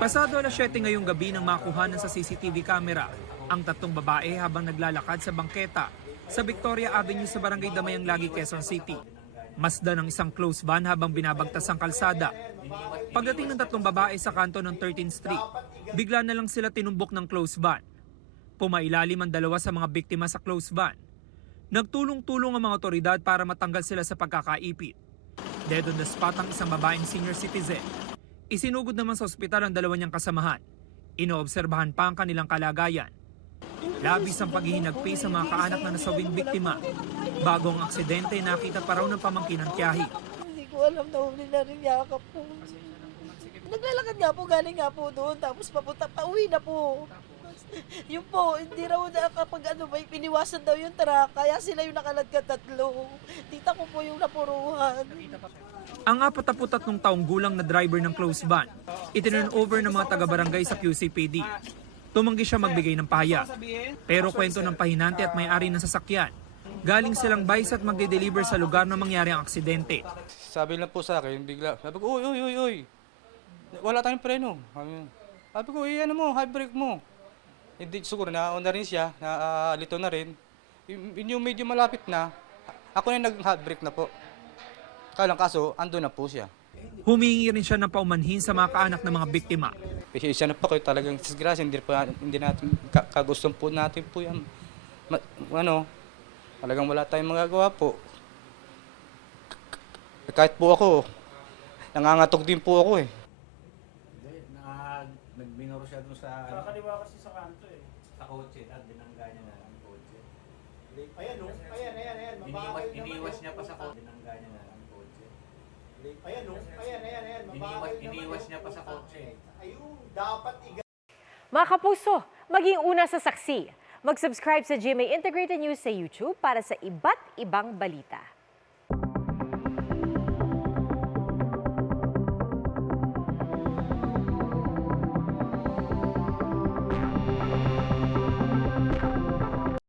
Pasado alas 7 ngayong gabi nang makuhanan sa CCTV camera ang tatlong babae habang naglalakad sa bangketa sa Victoria Avenue sa Barangay Damayang Lagi, Quezon City. Masdan ng isang close van habang binabagtas ang kalsada. Pagdating ng tatlong babae sa kanto ng 13th Street, bigla na lang sila tinumbok ng close van. Pumailalim ang dalawa sa mga biktima sa close van. Nagtulong-tulong ang mga otoridad para matanggal sila sa pagkakaipit. Dead on the spot ang isang babaeng senior citizen. Isinugod naman sa ospital ang dalawa niyang kasamahan. Inoobserbahan pa ang kanilang kalagayan. Labis ang paghihinagpi sa mga kaanak na nasawing biktima. Bago ang aksidente, nakita pa raw ng pamangkin ng tiyahi. Hindi ko alam na huli na rin yakap po. Naglalakad nga po, galing nga po doon, tapos pauwi na po. Yun po, hindi raw nakapag may piniwasan daw yung truck, kaya sila yung nakalagkat tatlo. Tita ko po yung napuruhan. Ang 43 taong gulang na driver ng close van, itinurn over ng mga taga-barangay sa QCPD. Tumanggi siya magbigay ng pahayag. Pero kwento ng pahinante at may-ari ng sasakyan, galing silang vice at magde-deliver sa lugar na mangyari ang aksidente. Sabi lang po sa akin, bigla, sabi ko, uy, wala tayong preno. Sabi ko, ano mo, high brake mo. Hindi, siguro nauna rin siya, lito na rin. Yung medyo malapit na, ako na nag-hard brake na po. Kaya lang kaso, ando na po siya. Humingi rin siya ng paumanhin sa mga kaanak ng mga biktima. Isa na po kayo talagang disgrasya, hindi natin kagustong po natin po yan. Talagang wala tayong magagawa po. Kahit po ako, nangangatog din po ako eh. Nagbinuro siya dun sa... Kakaliwa kasi sa kanto eh. Sa kotse, at binangga niya na ang kotse. Ayan o, ayan. Iniiwas niya pa sa kotse, binangga niya na ang kotse. Ayan o, ayan. Iniiwas niya pa sa kotse. Ayun, dapat Mga kapuso, maging una sa saksi. Mag-subscribe sa GMA Integrated News sa YouTube para sa iba't ibang balita.